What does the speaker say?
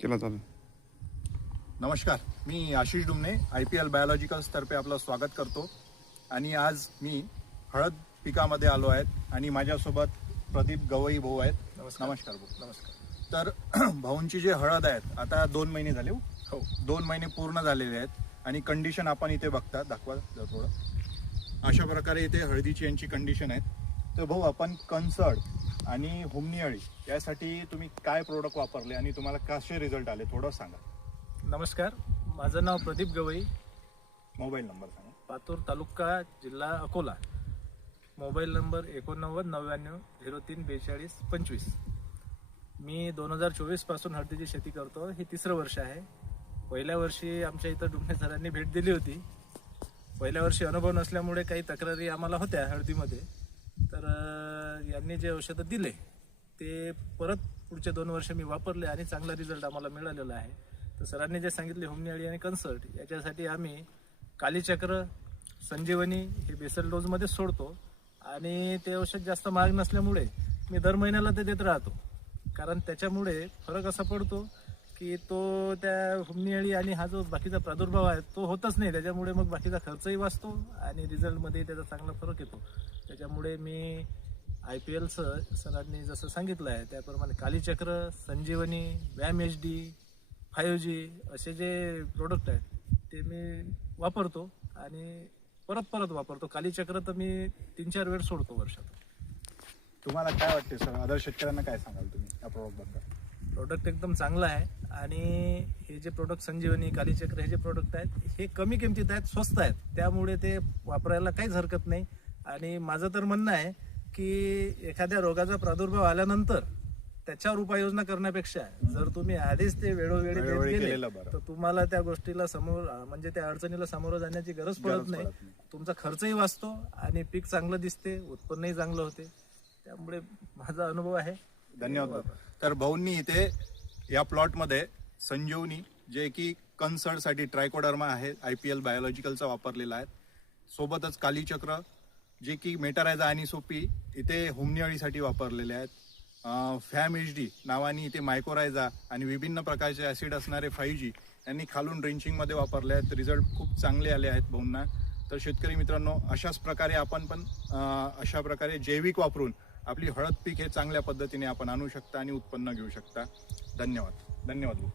केला चालू. नमस्कार, मी आशिष डुमने IPL बायोलॉजिकल्स तर्फे आपलं स्वागत करतो. आणि आज मी हळद पिकामध्ये आलो आहेत आणि माझ्यासोबत प्रदीप गवई भाऊ आहेत. नमस्कार भाऊ. नमस्कार. तर भाऊंची जे हळद आहेत आता 2 महिने झाले. हो, 2 महिने पूर्ण झालेले आहेत आणि कंडिशन आपण इथे बघता, दाखवा जरा थोडं. अशा प्रकारे इथे हळदीची यांची कंडिशन आहे. तर भाऊ, आपण कन्सर्ड आणि हुमणी अळी यासाठी तुम्ही काय प्रोडक्ट वापरले आणि तुम्हाला कसे रिझल्ट आले थोडं सांगा. नमस्कार. माझं नाव प्रदीप गवई, मोबाईल नंबर सांगा. पातूर तालुका, जिल्हा अकोला. Mobile number 8999034225. मी 2024 पासून हळदीची शेती करतो. हे 3रं वर्ष आहे. पहिल्या वर्षी आमच्या इथं डुमणे सरांनी भेट दिली होती. पहिल्या वर्षी अनुभव नसल्यामुळे काही तक्रारी आम्हाला होत्या हळदीमध्ये. तर यांनी जे औषधं दिले ते परत पुढचे 2 वर्ष मी वापरले आणि चांगला रिझल्ट आम्हाला मिळालेला आहे. तर सरांनी जे सांगितले हुमणी अळी आणि कन्सर्ट याच्यासाठी आम्ही कालीचक्र, संजीवनी हे बेसल डोजमध्ये सोडतो. आणि ते औषध जास्त महाग नसल्यामुळे मी दर महिन्याला ते देत राहतो. कारण त्याच्यामुळे फरक असा पडतो की तो त्या हुमणी अळी आणि हा जो बाकीचा प्रादुर्भाव आहे तो होतच नाही. त्याच्यामुळे मग बाकीचा खर्चही वाचतो आणि रिझल्टमध्ये त्याचा चांगला फरक येतो. त्याच्यामुळे मी IPL सरांनी जसं सांगितलं आहे त्याप्रमाणे कालीचक्र, संजीवनी, व्याम HD, 5G असे जे प्रोडक्ट आहेत ते मी वापरतो आणि परत वापरतो. कालीचक्र तर मी 3-4 वेळ सोडतो वर्षात. तुम्हाला काय वाटते सर, आदर्श शेतकऱ्यांना काय सांगाल तुम्ही या प्रोडक्टबद्दल? प्रोडक्ट एकदम चांगला आहे. आणि हे जे प्रोडक्ट संजीवनी, कालीचक्र हे जे प्रोडक्ट आहेत हे कमी किमतीत आहेत, स्वस्त आहेत. त्यामुळे ते वापरायला काहीच हरकत नाही. आणि माझं तर म्हणणं आहे की एखाद्या रोगाचा प्रादुर्भाव आल्यानंतर त्याच्यावर उपाययोजना करण्यापेक्षा जर तुम्ही आधीच ते वेळोवेळी देत गेले तर तुम्हाला त्या गोष्टीला म्हणजे त्या अडचणीला सामोरं जाण्याची गरज पडत नाही. तुमचा खर्चही वाचतो आणि पीक चांगलं दिसते, उत्पन्नही चांगलं होते. त्यामुळे माझा अनुभव आहे. धन्यवाद. तर भाऊंनी इथे या प्लॉटमध्ये संजीवनी जे की कन्सर्टसाठी ट्रायकोडर्मा आहे IPL बायोलॉजिकलचा वापरलेला आहे. सोबतच कालीचक्र जे की मेटारायझा आणि सोपी इथे हुमणी अळीसाठी वापरलेले आहेत. व्याम HD नावाने इथे मायकोरायझा आणि विभिन्न प्रकारचे ॲसिड असणारे 5G यांनी खालून ड्रिंचिंगमध्ये वापरले आहेत. रिझल्ट खूप चांगले आले आहेत भाऊंना. तर शेतकरी मित्रांनो, अशाच प्रकारे आपण पण अशा प्रकारे जैविक वापरून आपली हळद पीक हे चांगल्या पद्धतीने आपण आणू शकता आणि उत्पन्न घेऊ शकता. धन्यवाद. धन्यवाद भाऊ.